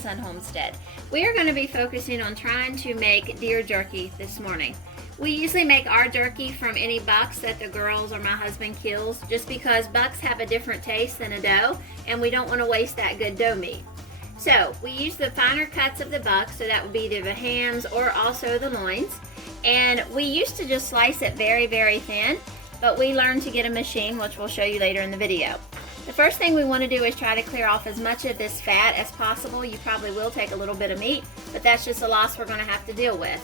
Son Homestead. We are going to be focusing on trying to make deer jerky this morning. We usually make our jerky from any bucks that the girls or my husband kills, just because bucks have a different taste than a doe, and we don't want to waste that good doe meat. So we use the finer cuts of the buck, so that would be either the hams or also the loins. And we used to just slice it very, very thin, but we learned to get a machine, which we'll show you later in the video. The first thing we want to do is try to clear off as much of this fat as possible. You probably will take a little bit of meat, but that's just a loss we're going to have to deal with.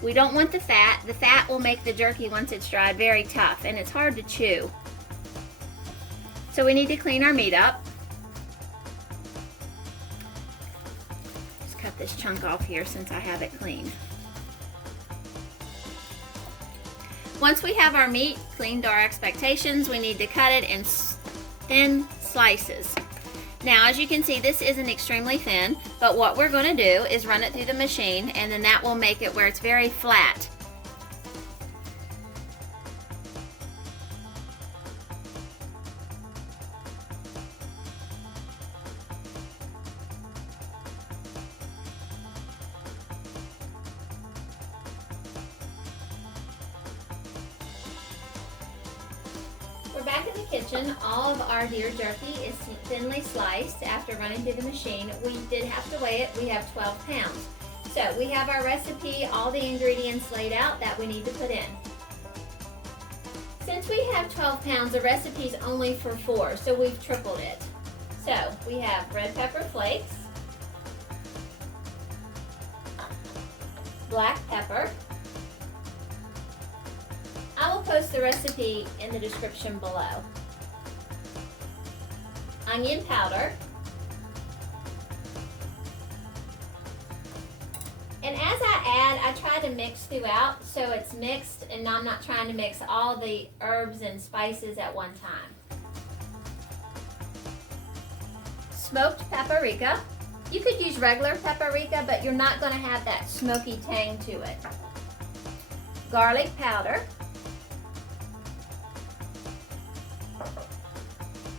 We don't want the fat. The fat will make the jerky, once it's dried, very tough, and it's hard to chew. So we need to clean our meat up. Just cut this chunk off here since I have it clean. Once we have our meat cleaned to our expectations, we need to cut it in thin slices. Now, as you can see, this isn't extremely thin, but what we're going to do is run it through the machine, and then that will make it where it's very flat. We're back in the kitchen. All of our deer jerky is thinly sliced after running through the machine. We did have to weigh it. We have 12 pounds. So we have our recipe, all the ingredients laid out that we need to put in. Since we have 12 pounds, the recipe's only for 4, so we've tripled it. So we have red pepper flakes, black pepper. I will post the recipe in the description below. Onion powder. And as I add, I try to mix throughout so it's mixed and I'm not trying to mix all the herbs and spices at one time. Smoked paprika. You could use regular paprika, but you're not going to have that smoky tang to it. Garlic powder.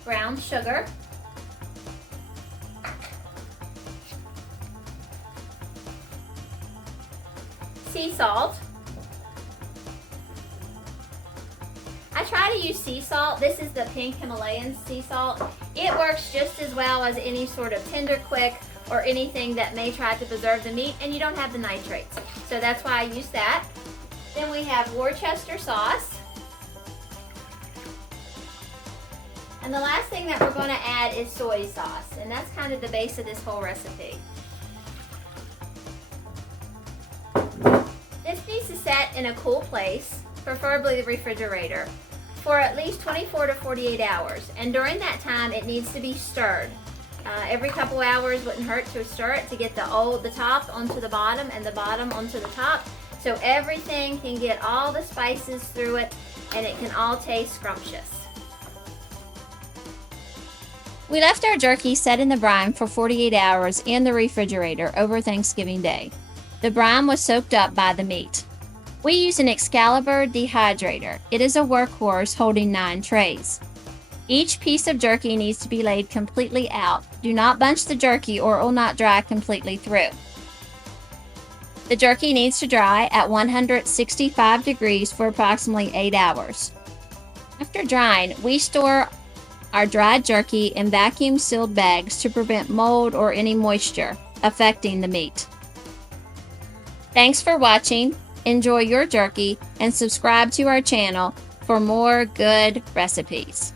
Brown sugar, sea salt. I try to use sea salt. This is the pink Himalayan sea salt. It works just as well as any sort of Tender Quick or anything that may try to preserve the meat, and you don't have the nitrates. So that's why I use that. Then we have Worcester sauce. And the last thing that we're going to add is soy sauce, and that's kind of the base of this whole recipe. This needs to set in a cool place, preferably the refrigerator, for at least 24 to 48 hours. And during that time, it needs to be stirred. Every couple hours wouldn't hurt to stir it to get the top onto the bottom and the bottom onto the top, so everything can get all the spices through it and it can all taste scrumptious. We left our jerky set in the brine for 48 hours in the refrigerator over Thanksgiving Day. The brine was soaked up by the meat. We use an Excalibur Dehydrator. It is a workhorse holding 9 trays. Each piece of jerky needs to be laid completely out. Do not bunch the jerky or it will not dry completely through. The jerky needs to dry at 165 degrees for approximately 8 hours. After drying, we store our dried jerky in vacuum-sealed bags to prevent mold or any moisture affecting the meat. Thanks for watching. Enjoy your jerky and subscribe to our channel for more good recipes.